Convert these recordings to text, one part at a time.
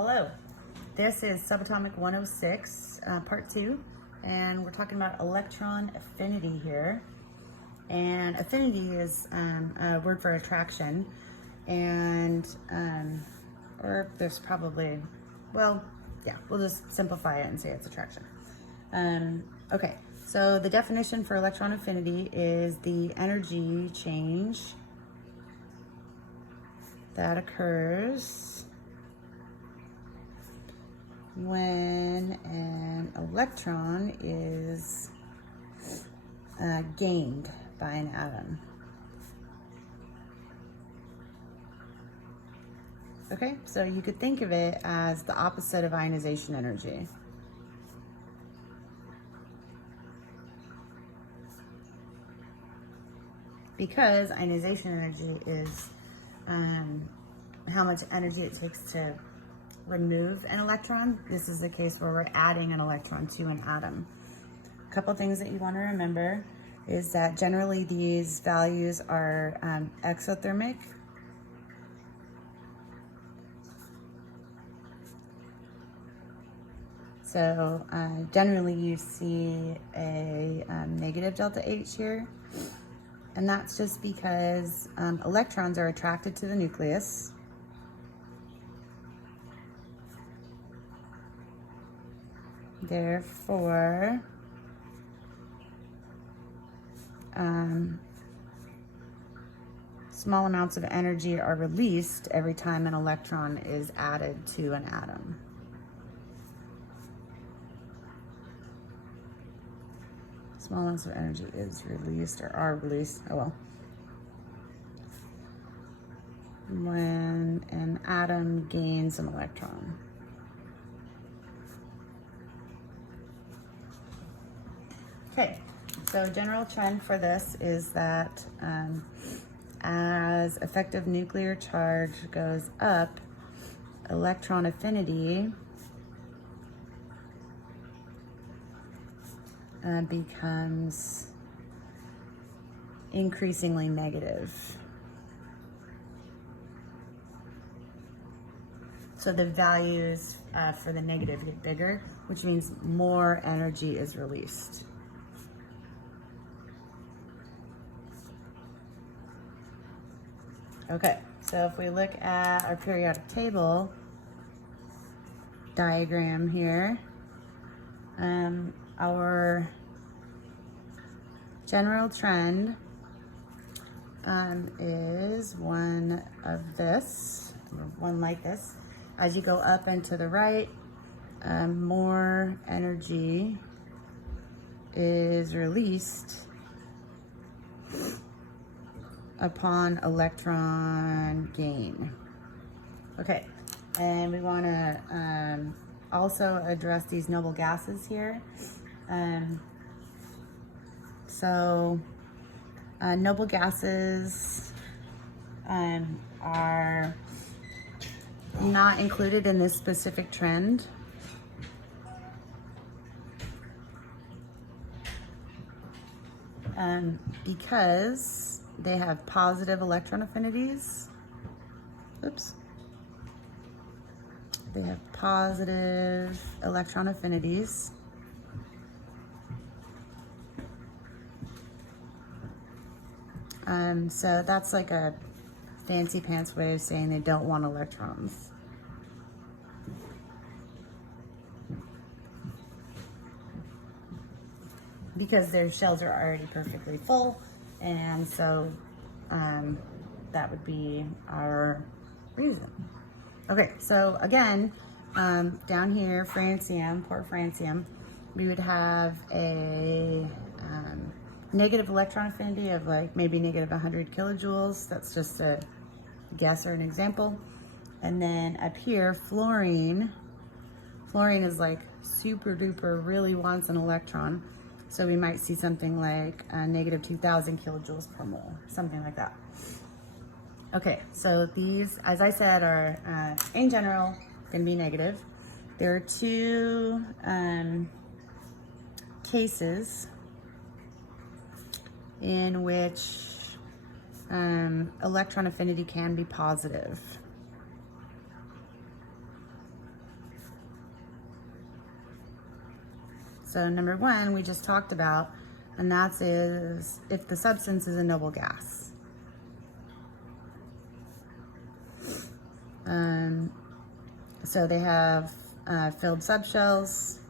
Hello, this is Subatomic 106, part 2, and we're talking about electron affinity here. And affinity is a word for attraction, and or there's probably, well, yeah, we'll just simplify it and say it's attraction. Okay, so the definition for electron affinity is the energy change that occurs when an electron is gained by an atom. Okay, so you could think of it as the opposite of ionization energy. Because ionization energy is how much energy it takes to remove an electron. This is the case where we're adding an electron to an atom. A couple things that you want to remember is that generally these values are exothermic. So generally you see a negative delta H here, and that's just because electrons are attracted to the nucleus. Therefore, small amounts of energy are released every time an electron is added to an atom. Small amounts of energy is released or are released, oh well, when an atom gains an electron. Okay, so general trend for this is that as effective nuclear charge goes up, electron affinity becomes increasingly negative. So the values for the negative get bigger, which means more energy is released. Okay, so if we look at our periodic table diagram here, our general trend is one like this. As you go up and to the right, more energy is released upon electron gain. Okay, and we want to also address these noble gases here. Noble gases are not included in this specific trend. Because they have positive electron affinities. Oops. They have positive electron affinities. So that's like a fancy pants way of saying they don't want electrons. Because their shells are already perfectly full, and so that would be our reason. Okay, so again, down here, francium, port francium, we would have a negative electron affinity of like maybe negative 100 kilojoules. That's just a guess or an example. And then up here, fluorine is like super duper really wants an electron. So we might see something like negative 2,000 kilojoules per mole, something like that. Okay, so these, as I said, are in general going to be negative. There are two cases in which electron affinity can be positive. So number one, we just talked about, and that is if the substance is a noble gas. So they have filled subshells,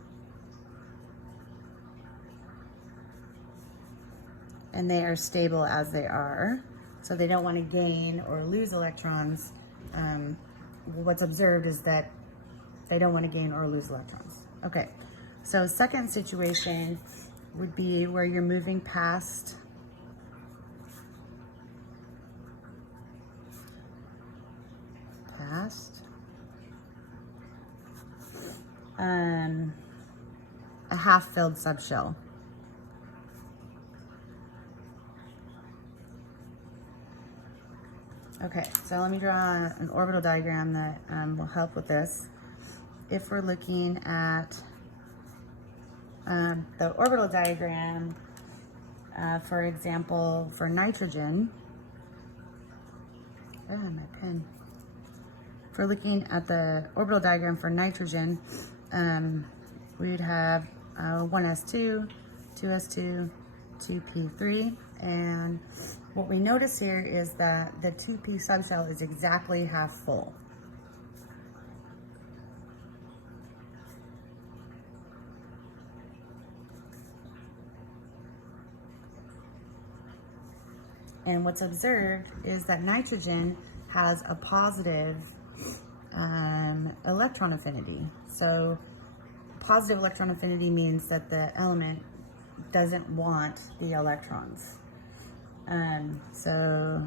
and they are stable as they are. So they don't want to gain or lose electrons. What's observed is that they don't want to gain or lose electrons. Okay, so second situation would be where you're moving past a half-filled subshell. Okay, so let me draw an orbital diagram that will help with this. If we're looking at the orbital diagram, for example, for nitrogen, my pen. If we're looking at the orbital diagram for nitrogen, we would have 1s2, 2s2, 2p3, and what we notice here is that the 2p subshell is exactly half full. And what's observed is that nitrogen has a positive electron affinity. So positive electron affinity means that the element doesn't want the electrons. So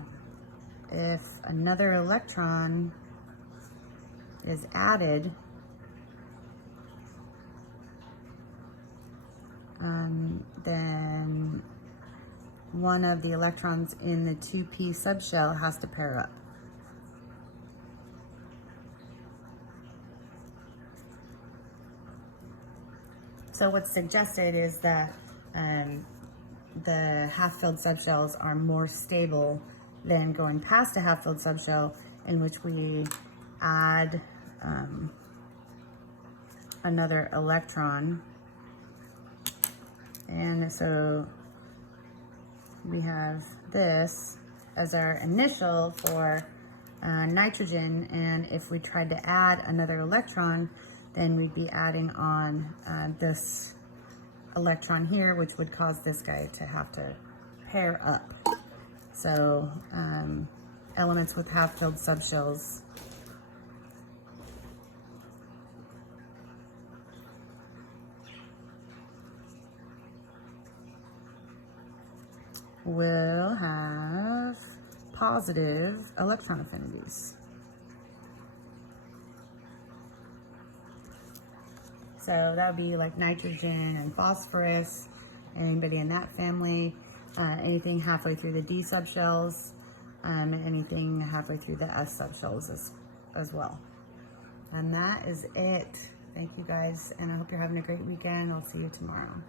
if another electron is added, then one of the electrons in the 2p subshell has to pair up. So what's suggested is that the half-filled subshells are more stable than going past a half-filled subshell in which we add another electron. And so we have this as our initial for nitrogen, and if we tried to add another electron, then we'd be adding on this electron here, which would cause this guy to have to pair up. So elements with half-filled subshells will have positive electron affinities. So that would be like nitrogen and phosphorus, anybody in that family, anything halfway through the D subshells, anything halfway through the S subshells as well. And that is it. Thank you guys, and I hope you're having a great weekend. I'll see you tomorrow.